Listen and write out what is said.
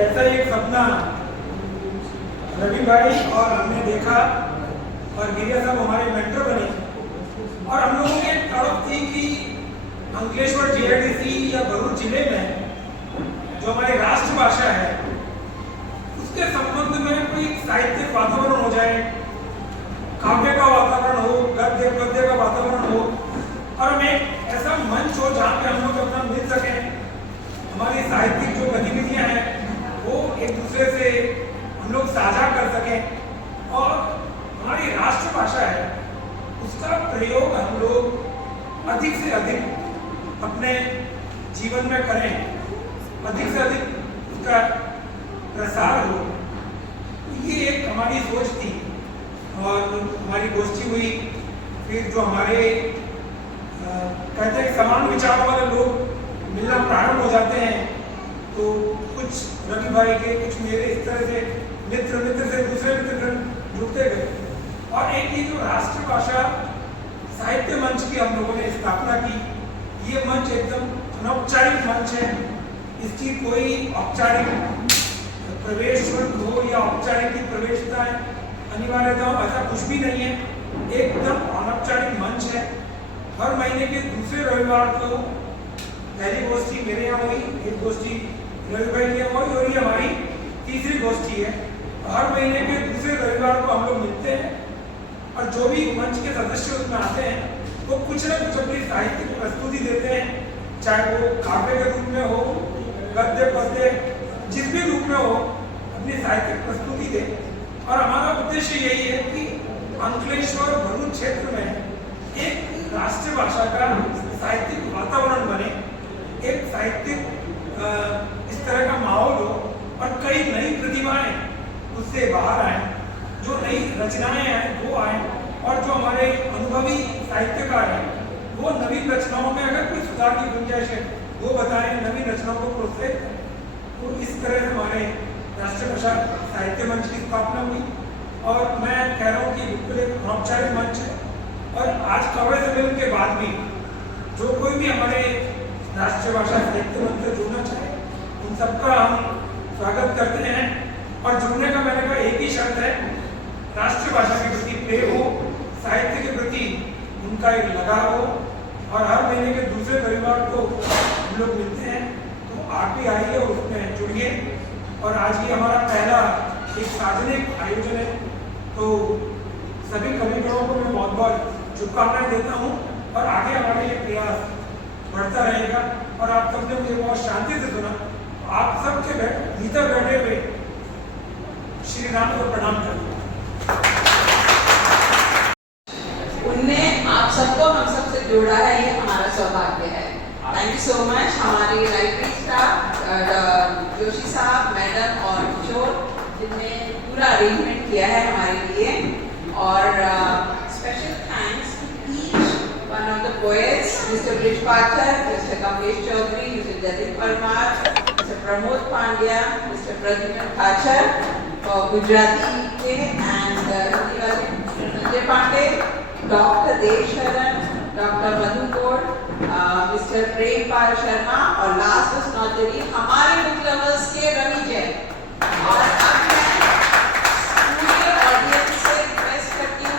ऐसा ही एक सपना रवि भाई और हमने देखा और गिरिया साहब हमारे मेंटर बने और हम लोगों की तड़प थी कि अंकलेश्वर जीआईडीसी या भरूच जिले में जो हमारी राष्ट्रभाषा है उसके संबंध में कोई साहित्यिक वातावरण हो जाए, काव्य का वातावरण हो, गद्य पद्य का वातावरण हो और हम एक ऐसा मंच हो जहाँ पे हम लोग अपना मिल सकें, हमारी साहित्यिक जो गतिविधियाँ हैं वो एक दूसरे से हम लोग साझा कर सकें और हमारी राष्ट्रभाषा है उसका प्रयोग हम लोग अधिक से अधिक अपने जीवन में करें, अधिक से अधिक उसका प्रसार हो। ये एक हमारी सोच थी और हमारी गोष्ठी हुई। फिर जो हमारे कहते हैं समान विचार वाले लोग मिलना प्रारंभ हो जाते हैं तो कुछ रवि भाई के, कुछ मेरे, इस तरह से मित्र से दूसरे मित्र जुड़ते गए और एक ये जो राष्ट्रभाषा साहित्य मंच की हम लोगों ने स्थापना की। ये मंच एकदम अनौपचारिक मंच है, इसकी कोई औपचारिक प्रवेश शुल्क हो या औपचारिक की प्रवेशताएं अनिवार्यता हो ऐसा कुछ भी नहीं है, एकदम अनौपचारिक मंच है। हर महीने के दूसरे रविवार को पहली गोष्ठी मेरे यहाँ हुई, एक गोष्ठी रवि भाई के यहाँ हुई और ये हमारी तीसरी गोष्ठी है। हर महीने के दूसरे रविवार को हम लोग मिलते हैं और जो भी मंच के सदस्य उसमें आते हैं वो कुछ न कुछ अपनी साहित्यिक प्रस्तुति देते हैं, चाहे वो काव्य के रूप में हो, गद्य पद्य जिस भी रूप में हो अपनी साहित्यिक प्रस्तुति दे। और हमारा उद्देश्य यही है कि अंकलेश्वर भरूच क्षेत्र में एक राष्ट्रभाषा का साहित्यिक वातावरण बने, एक साहित्यिक इस तरह का माहौल हो और कई नई प्रतिभाएं उससे बाहर आए, जो नई रचनाएं हैं वो आए और जो हमारे अनुभवी साहित्यकार हैं वो नवीन रचनाओं में अगर कोई सुधार की गुंजाइश है वो बताएं, नवीन रचनाओं को प्रोत्साहित करें। तो इस तरह से हमारे राष्ट्रभाषा साहित्य मंच की स्थापना हुई और मैं कह रहा हूँ कि बिल्कुल एक अनौपचारिक मंच है और आज काव्य सम्मेलन के बाद भी जो कोई भी हमारे राष्ट्रभाषा साहित्य मंच से जुड़ना चाहे उन सबका हम स्वागत करते हैं। और जुड़ने का मैंने कहा एक ही शर्त है, राष्ट्रभाषा के प्रति प्रेम हो, साहित्य के प्रति उनका एक लगाव हो और हर महीने के दूसरे रविवार को हम लोग मिलते हैं तो आप भी आइए और उसमें जुड़िए। और आज ये हमारा पहला एक सार्वजनिक आयोजन है तो सभी कविकरों को मैं बहुत बहुत शुभकामनाएं देता हूँ और आगे हमारे ये प्रयास बढ़ता रहेगा। और आप सबने मुझे बहुत शांति से सुना, आप सबके भीतर बैठे हुए श्री राम को प्रणाम करता हूँ। उनने आप सबको हम सबसे जोड़ा है, ये हमारा सौभाग्य है। थैंक यू सो मच हमारी लाइब्रेरी स्टाफ, जोशी साहब, मैडम और किशोर जिनने पूरा अरेंजमेंट किया है हमारे लिए। और special thanks to each one of the poets, mister Brij Pathak, mister Kamlesh Chaudhary, mister Jatin Parmar, mister Pramod Pandya, mister Pradyuman Khachar और गुजराती के एंड हिंदी वाले संजय पांडे, डॉक्टर देव शरण, डॉक्टर मधु कोड, मिस्टर प्रेम पाल शर्मा और last but not the least हमारे बुक लवर्स के रवि जैन।